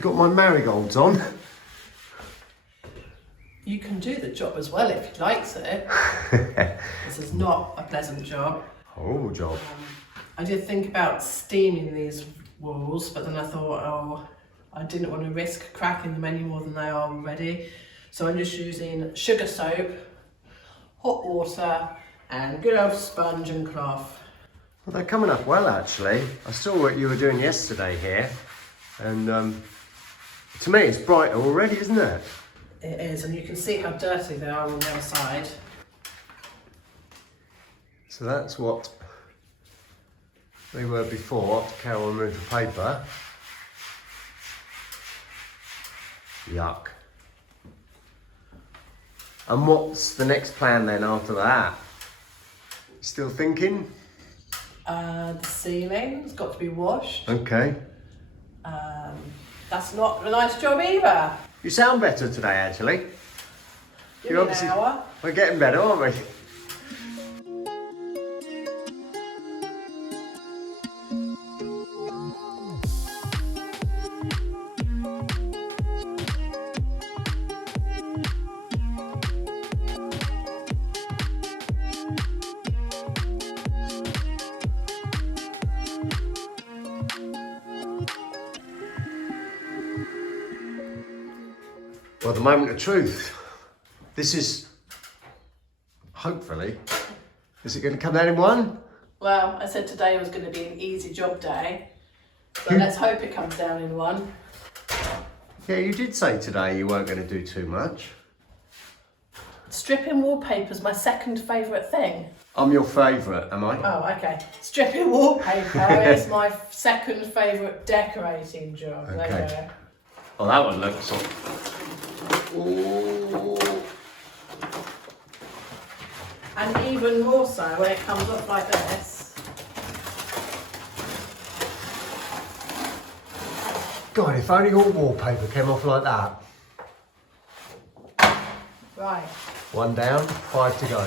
Got my marigolds on. You can do the job as well if you'd like to. This is not a pleasant job. Horrible job. I did think about steaming these walls, but then I thought, oh, I didn't want to risk cracking them any more than they are already. So I'm just using sugar soap, hot water, and good old sponge and cloth. Well, they're coming up well, actually. I saw what you were doing yesterday here, and to me, it's brighter already, isn't it? It is, and you can see how dirty they are on the other side. So that's what they were before, after Carol removed the paper. Yuck. And what's the next plan then after that? Still thinking? The ceiling's got to be washed. Okay. That's not a nice job either. You sound better today, actually. Give me an hour. We're getting better, aren't we? Well, the moment of truth. This is, hopefully, is it going to come out in one? Well, I said today was going to be an easy job day, so let's hope it comes down in one. Yeah, you did say today you weren't going to do too much. Stripping wallpaper's my second favourite thing. I'm your favourite, am I? Oh, okay. Stripping wallpaper is my second favourite decorating job. Okay. There you go. Oh, that one looks... Ooh. And even more so when it comes up like this. God, if only all wallpaper came off like that. Right. One down, 5 to go.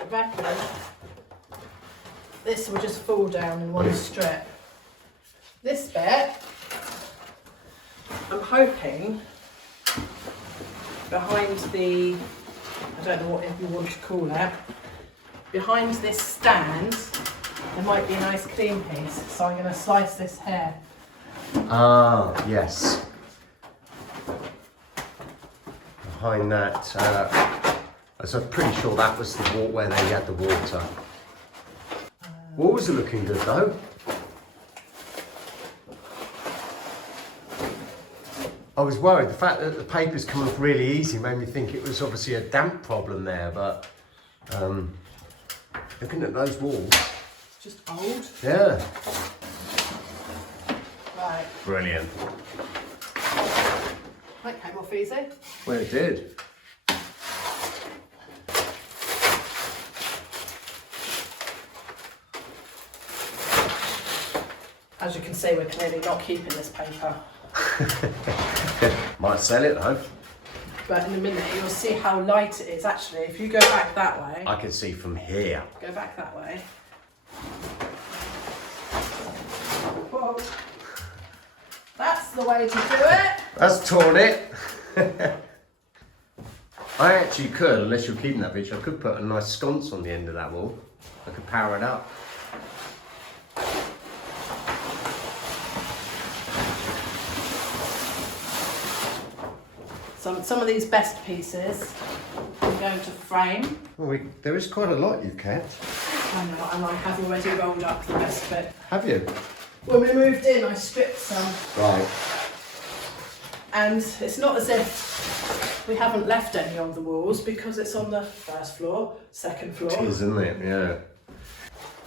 I reckon this will just fall down in one strip. This bit, I'm hoping behind the, I don't know what you want to call it, behind this stand there might be a nice clean piece, so I'm going to slice this here. Ah, yes. Behind that, so I'm pretty sure that was the wall where they had the water. Walls are looking good though. I was worried, the fact that the paper's come off really easy made me think it was obviously a damp problem there, but looking at those walls. It's just old. Yeah. Right. Brilliant. That came off easy. Well, it did. As you can see, we're clearly not keeping this paper. Might sell it though. But in a minute you'll see how light it is. Actually, if you go back that way, I can see from here. go back that way. Whoa. That's the way to do it. That's torn it. I actually could, unless you're keeping that picture, I could put a nice sconce on the end of that wall. I could power it up. Some of these best pieces I'm going to frame. Well, there is quite a lot you've kept. I know, and I have already rolled up the best bit. Have you? When we moved in, I stripped some. Right. And it's not as if we haven't left any on the walls because it's on the first floor, second floor. It is, isn't it? Yeah.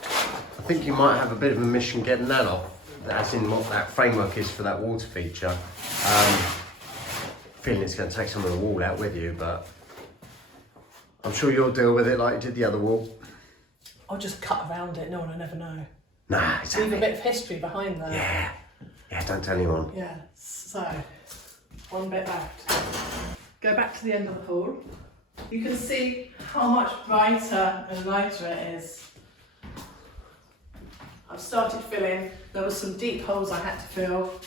I think you might have a bit of a mission getting that off. That's in what that framework is for that water feature. Feeling it's going to take some of the wall out with you, but I'm sure you'll deal with it like you did the other wall. I'll just cut around it, no one will never know. Nah, Leave exactly. a bit of history behind there. Yeah. Yeah, don't tell anyone. Yeah, so, one bit left. Go back to the end of the hall. You can see how much brighter and lighter it is. I've started filling, there were some deep holes I had to fill.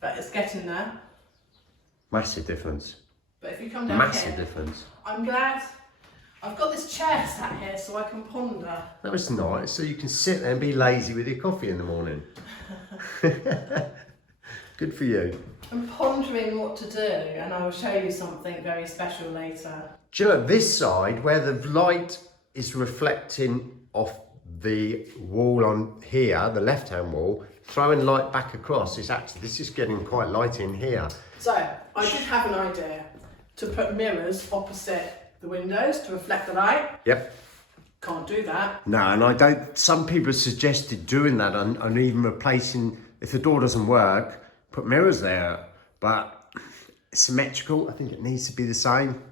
but it's getting there. Massive difference. But if you come down Massive here, difference. I'm glad I've got this chair sat here so I can ponder. That was nice, so you can sit there and be lazy with your coffee in the morning. Good for you. I'm pondering what to do, and I will show you something very special later. Do you know, this side where the light is reflecting off the wall on here, the left-hand wall, throwing light back across, this is getting quite light in here. So, I did have an idea to put mirrors opposite the windows to reflect the light. Yep. Can't do that. No, and some people have suggested doing that and even replacing, if the door doesn't work, put mirrors there, but symmetrical, I think it needs to be the same.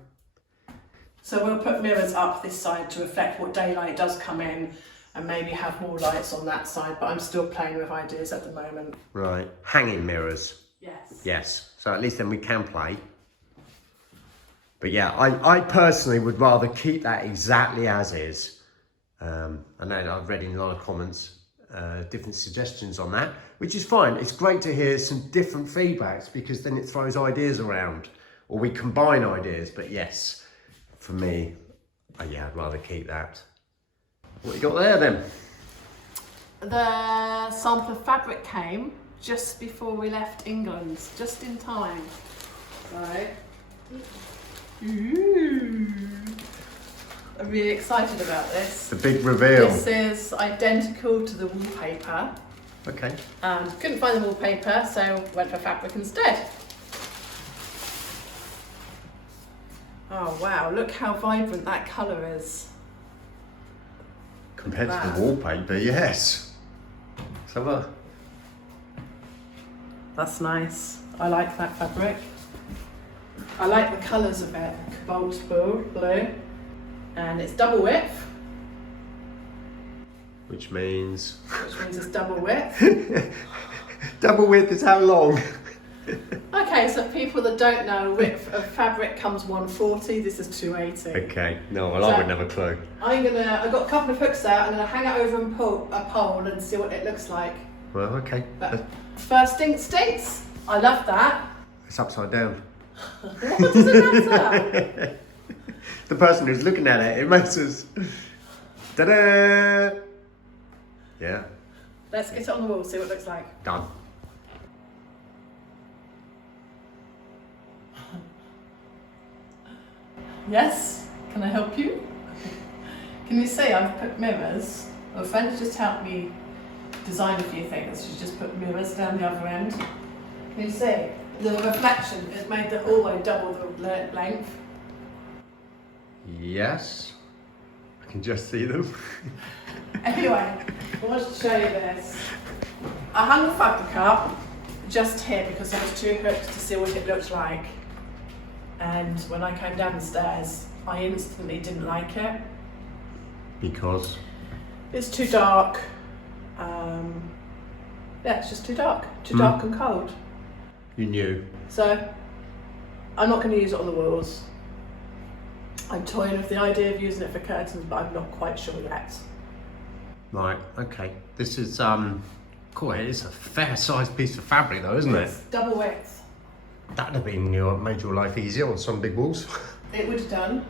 So we'll put mirrors up this side to reflect what daylight does come in, and maybe have more lights on that side, but I'm still playing with ideas at the moment. Right, hanging mirrors. Yes. Yes, so at least then we can play. But yeah, I personally would rather keep that exactly as is. And then I've read in a lot of comments, different suggestions on that, which is fine. It's great to hear some different feedbacks because then it throws ideas around, or we combine ideas. But yes, for me, yeah, I'd rather keep that. What you got there then? The sample of fabric came just before we left England, just in time. So, ooh, I'm really excited about this. The big reveal. This is identical to the wallpaper. Okay. And couldn't find the wallpaper, so went for fabric instead. Oh wow, look how vibrant that colour is. Compared to the wallpaper, yes. So, that's nice. I like that fabric. I like the colours of it. Cobalt blue. And it's double width. which means it's double width. double width is how long? Okay, so people that don't know, width of fabric comes 140, this is 280. Okay, no, well, So I would never clue. I've got a couple of hooks out, I'm gonna hang it over a pole and see what it looks like. Well, okay. But first instincts, I love that. It's upside down. What does it matter? The person who's looking at it, it makes us... Ta-da! Yeah. Let's get it on the wall, see what it looks like. Done. Yes, can I help you? Can you see I've put mirrors? A friend has just helped me design a few things. She's just put mirrors down the other end. Can you see? The reflection has made the hallway double the length. Yes. I can just see them. Anyway, I wanted to show you this. I hung the fabric up just here because there was two hooks to see what it looked like. And when I came down the stairs, I instantly didn't like it. Because? It's too dark. Yeah, it's just too dark. Too dark and cold. You knew. So, I'm not going to use it on the walls. I'm toying with the idea of using it for curtains, but I'm not quite sure yet. Right, okay. This is, cool, it's a fair sized piece of fabric though, isn't it? It's double width. That'd have been, made your life easier on some big walls. It would have done,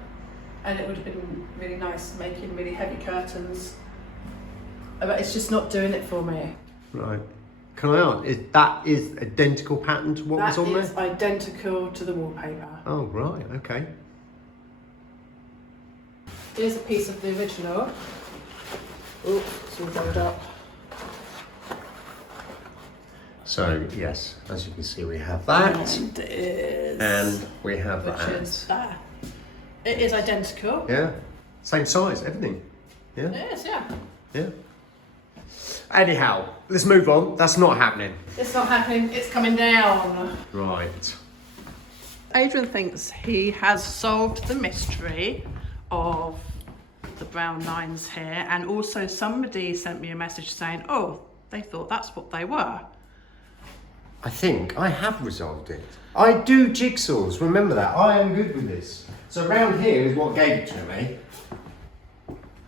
and it would have been really nice making really heavy curtains. But it's just not doing it for me. Right. Can I ask, that is identical pattern to what was on there? That is identical to the wallpaper. Oh, right, okay. Here's a piece of the original. Oh, it's all rolled up. So, yes, as you can see, we have that. And it is. And we have Which that. is that. It is identical. Yeah. Same size, everything. Yeah. It is, yeah. Yeah. Anyhow, let's move on. That's not happening. It's not happening, it's coming down. Right. Adrian thinks he has solved the mystery of the brown lines here, and also somebody sent me a message saying, oh, they thought that's what they were. I think I have resolved it. I do jigsaws, remember that. I am good with this. So around here is what gave it to me.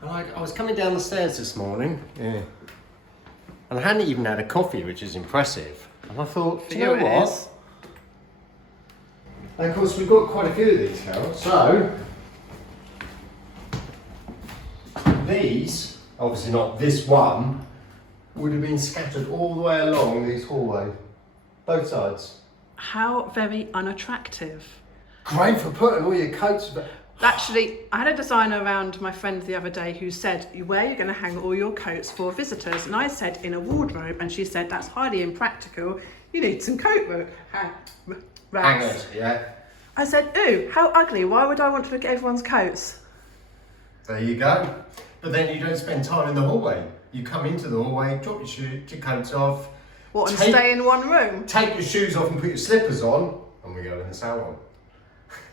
And I was coming down the stairs this morning, yeah. And I hadn't even had a coffee, which is impressive. And I thought, For you know you it what? is. And of course, we've got quite a few of these now. So, these, obviously not this one, would have been scattered all the way along these hallways. Both sides. How very unattractive. Great for putting all your coats. Actually, I had a designer around my friend the other day who said, where are you going to hang all your coats for visitors? And I said, in a wardrobe. And she said, that's highly impractical. You need some coat racks. Hangers, yeah. I said, ooh, how ugly. Why would I want to look at everyone's coats? There you go. But then you don't spend time in the hallway. You come into the hallway, drop your coats off. What, and stay in one room? Take your shoes off and put your slippers on, and we go in the salon.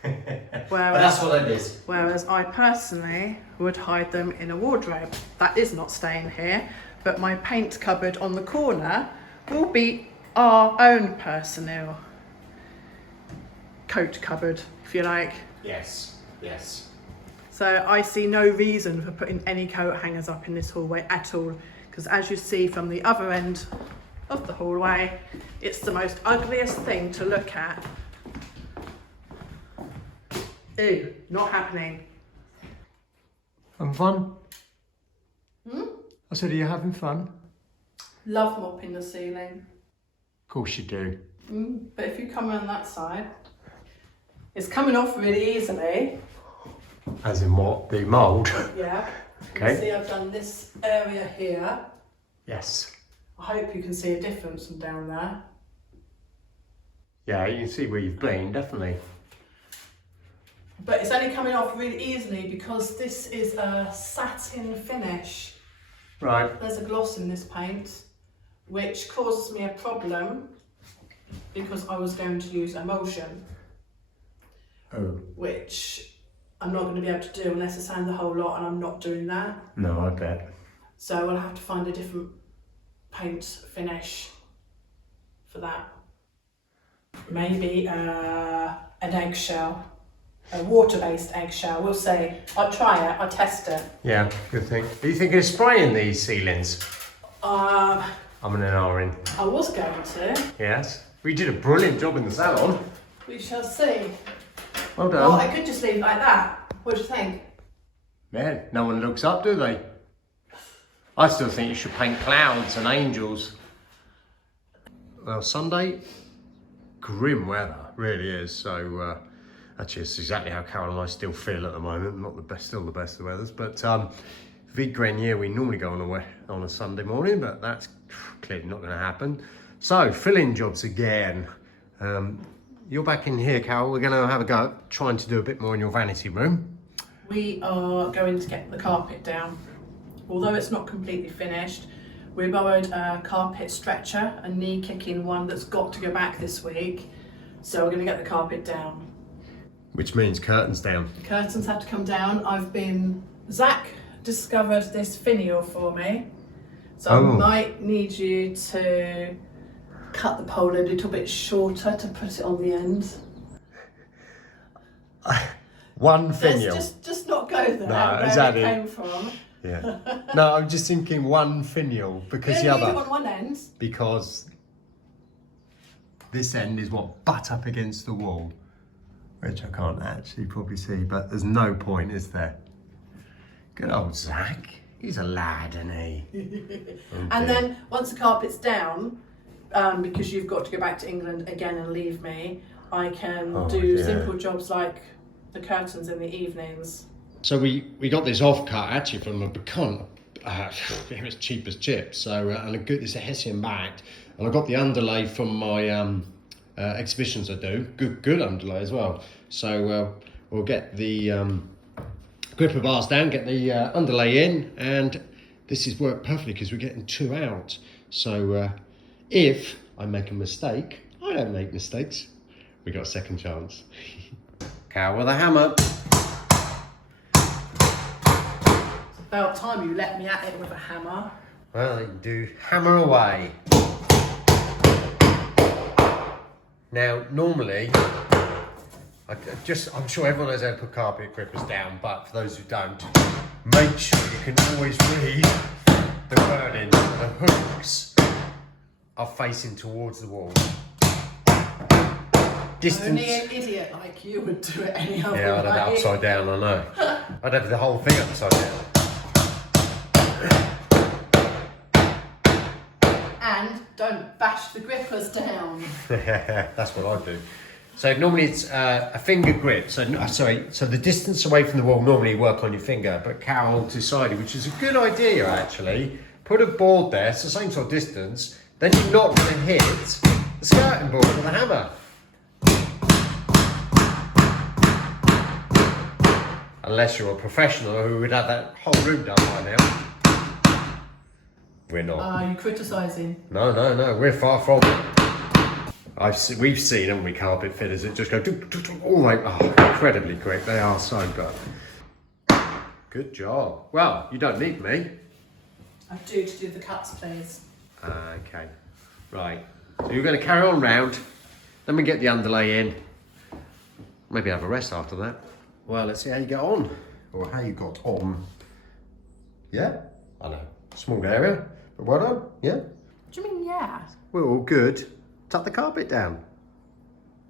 But that's what it is. Whereas I personally would hide them in a wardrobe. That is not staying here, but my paint cupboard on the corner will be our own personal coat cupboard, if you like. Yes, yes. So I see no reason for putting any coat hangers up in this hallway at all, because as you see from the other end of the hallway, it's the most ugliest thing to look at. Ew, not happening. Having fun? Hmm? I said, are you having fun? Love mopping the ceiling. Of course you do. But if you come around that side, it's coming off really easily. As in what? The mould? Yeah. Okay. You see I've done this area here. Yes. I hope you can see a difference from down there. Yeah, you can see where you've been, definitely. But it's only coming off really easily because this is a satin finish. Right. There's a gloss in this paint, which causes me a problem because I was going to use emulsion. Oh. Which I'm not going to be able to do unless I sand the whole lot, and I'm not doing that. No, I bet. So I'll have to find a different paint finish for that. Maybe an eggshell, a water-based eggshell. We'll see. I'll try it. I'll test it. Yeah, good thing. Are you thinking of spraying these ceilings? I'm an in. I was going to. Yes. We did a brilliant job in the salon. We shall see. Well done. Well, I could just leave it like that. What do you think? Man, no one looks up, do they? I still think you should paint clouds and angels. Well, Sunday, grim weather, really is. So, actually, it's exactly how Carol and I still feel at the moment. Not the best, still the best of weathers. But Vig Grenier, we normally go on a Sunday morning, but that's clearly not going to happen. So, fill-in jobs again. You're back in here, Carol. We're going to have a go at trying to do a bit more in your vanity room. We are going to get the carpet down. Although it's not completely finished, we borrowed a carpet stretcher, a knee-kicking one that's got to go back this week. So we're going to get the carpet down. Which means curtains down. Curtains have to come down. Zach discovered this finial for me. So I might need you to cut the pole a little bit shorter to put it on the end. One finial. Just not go there. No, where exactly. it came from. Yeah. No, I'm just thinking one finial because You the only other. need it on one end. Because this end is what butt up against the wall, which I can't actually probably see, but there's no point, is there? Good old Zach. He's a lad, isn't he? And then once the carpet's down, because you've got to go back to England again and leave me, I can do simple jobs like the curtains in the evenings. So we got this offcut actually from a Bacon. It was cheap as chips. So it's a Hessian backed, and I got the underlay from my exhibitions I do. Good underlay as well. So we'll get the gripper bars down, get the underlay in, and this is worked perfectly because we're getting two out. So if I make a mistake, I don't make mistakes. We got a second chance. Cow with a hammer. it's about time you let me at it with a hammer. Well, you do hammer away. Now, normally, I'm sure everyone knows how to put carpet grippers down, but for those who don't, make sure you can always read the wording, the hooks are facing towards the wall. Distance. Only an idiot like you would do it any other way. Yeah, I'd have it upside down, I know. I'd have the whole thing upside down. And don't bash the grippers down. That's what I do. So normally it's a finger grip. So the distance away from the wall normally you work on your finger, but Carol decided, which is a good idea actually, put a board there, it's the same sort of distance, then you're not going to hit the skirting board with a hammer. Unless you're a professional who would have that whole room done by now. We're not. Are you criticising? No, we're far from it. We've seen, haven't we, carpet fitters that just go all like, incredibly quick. They are so good. Good job. Well, you don't need me. I do to do the cuts, please. Okay, right. So you're going to carry on round. Then we get the underlay in. Maybe have a rest after that. Well, let's see how you get on, or how you got on. Yeah, I know. Small area, but well done. Yeah. What do you mean, yeah? We're all good. Tuck the carpet down.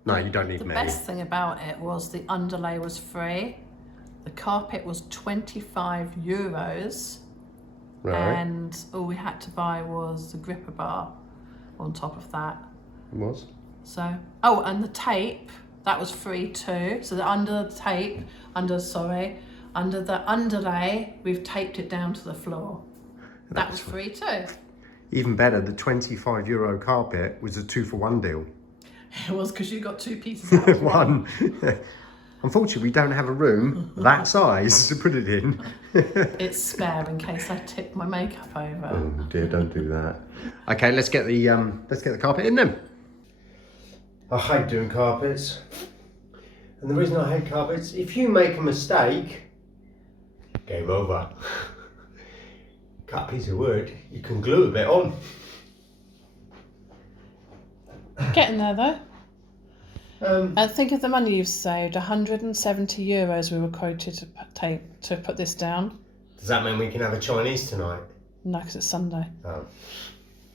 No, you don't need me. The best thing about it was the underlay was free. The carpet was €25. Right. And all we had to buy was the gripper bar on top of that. It was. So, oh, and the tape, that was free too. So under the underlay, we've taped it down to the floor. That was free too. Even better, the €25 carpet was a 2-for-1 deal. It was because you got 2 pieces out of one. Unfortunately, we don't have a room that size to put it in. It's spare in case I tip my makeup over. Oh dear, don't do that. Okay, let's get the carpet in then. I hate doing carpets. And the reason I hate carpets, if you make a mistake, game over. Cut a piece of wood, you can glue a bit on. Getting there though. And think of the money you've saved. €170 we were quoted to put this down. Does that mean we can have a Chinese tonight? No, because it's Sunday. Oh.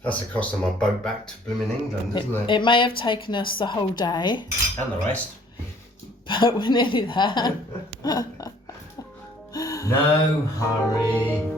That's the cost of my boat back to blooming England, isn't it? It may have taken us the whole day. And the rest. But we're nearly there. No hurry.